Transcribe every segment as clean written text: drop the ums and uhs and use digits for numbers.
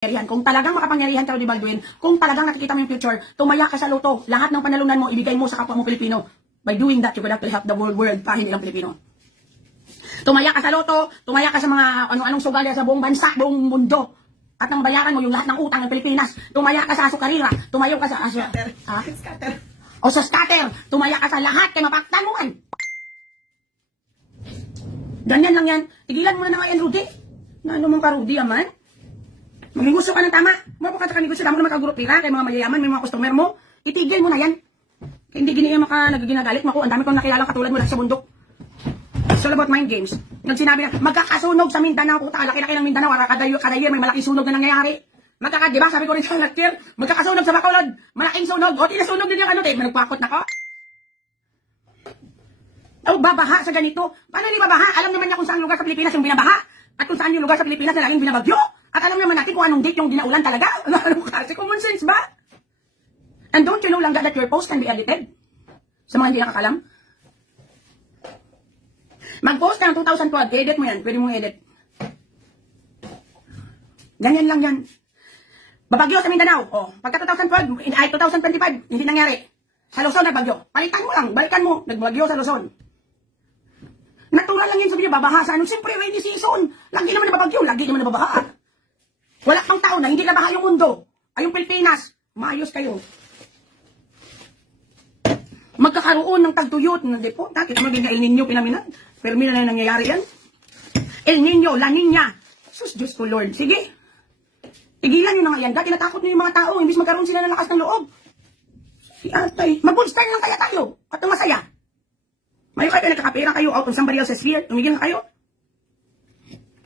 Kung talagang makapangyarihan ka, Rudy Baldwin, kung talagang nakikita mo yung future, tumaya ka sa loto. Lahat ng panalunan mo, ibigay mo sa kapwa mo Pilipino. By doing that, you could actually help the world pa, hindi lang Pilipino. Tumaya ka sa loto, tumaya ka sa mga anong sugal sa buong bansa, buong mundo. At nang bayaran mo yung lahat ng utang ng Pilipinas. Tumaya ka sa Azucarera, tumayo ka sa scatter. O sa scatter, tumaya ka sa lahat kay mapaktan mo man. Ganyan lang yan. Tigilan mo na nga yan, Rudy. Na ano mong ka, Rudy, aman? Magigusto ka ng tama. Mapaka ka negosyo, damo naman kagurupira kay mga mayayaman, may mga customer mo. Itigil mo na yan. Kaya hindi giniya maka nagaginagalit mo ko. Ang dami kong nakilala katulad mo lang sa bundok. It's all about mind games. Nag sinabi na, magkakasunog sa Mindanao. Puta, laki-laki ng Mindanao. Kada year, may malaking sunog na nangyayari. Diba? Sabi ko rin sa last year, magkakasunog sa Bacolod. Malaking sunog. O, tinasunog din yung ano, nagpakot na ko. O, babaha sa ganito. Paano hindi babaha? Alam naman niya kung saan lugar sa Pilipinas yung binabaha. At kung saan yung lugar sa Pilipinas na laging binabagyo. At alam naman natin kung anong date yung dinaulan talaga. Ano kasi, common sense ba? And don't you know lang that your post can be edited? Sa mga hindi nakakalam. Mag-post ka ng 2012, edit mo yan. Pwede mong edit. Ganyan lang yan. Babagyo sa Mindanao. O, pagka 2012, ay 2025, hindi nangyari. Sa Luzon nagbagyo. Palitan mo lang, balikan mo. Nagbagyo sa Luzon. Natural lang yan, sabi niyo, babaha sa ano. Siyempre, rainy season. Lagi naman nababagyo, lagi naman nababaha. Wala pang taon na hindi nabaha yung mundo. Ay, yung Pilipinas. Maayos kayo. Magkakaroon ng tagtuyot. Hindi po, bakit maging El Nino pinaminan? Pero mina na nangyayari yan. El Nino, La Nina. Sus, Diyos ko Lord. Sige. Tigilan nyo na nga yan. Dati natakot nyo yung mga tao. Imbis magkaroon sila ng lakas ng loob. Si Altay. Mag-bullstar lang kaya tayo. At masaya. Mayo kayo, nagkakapira kayo out of somebody else's sphere. Tumigil na kayo.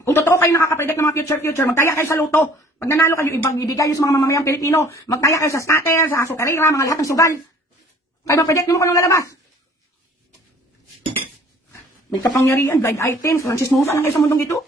Kung totoo kayo nakakapredict ng mga future, magtaya kayo sa loto. Pag nanalo kayo, ibigay nyo sa mga mamamayang Pilipino. Magtaya kayo sa scatter, sa Azucarera, mga lahat ng sugal. Kayo mag-predict nyo mo kung anong lalabas. May kapangyarihan, blind items, Francis Musa lang kayo sa mundong ito.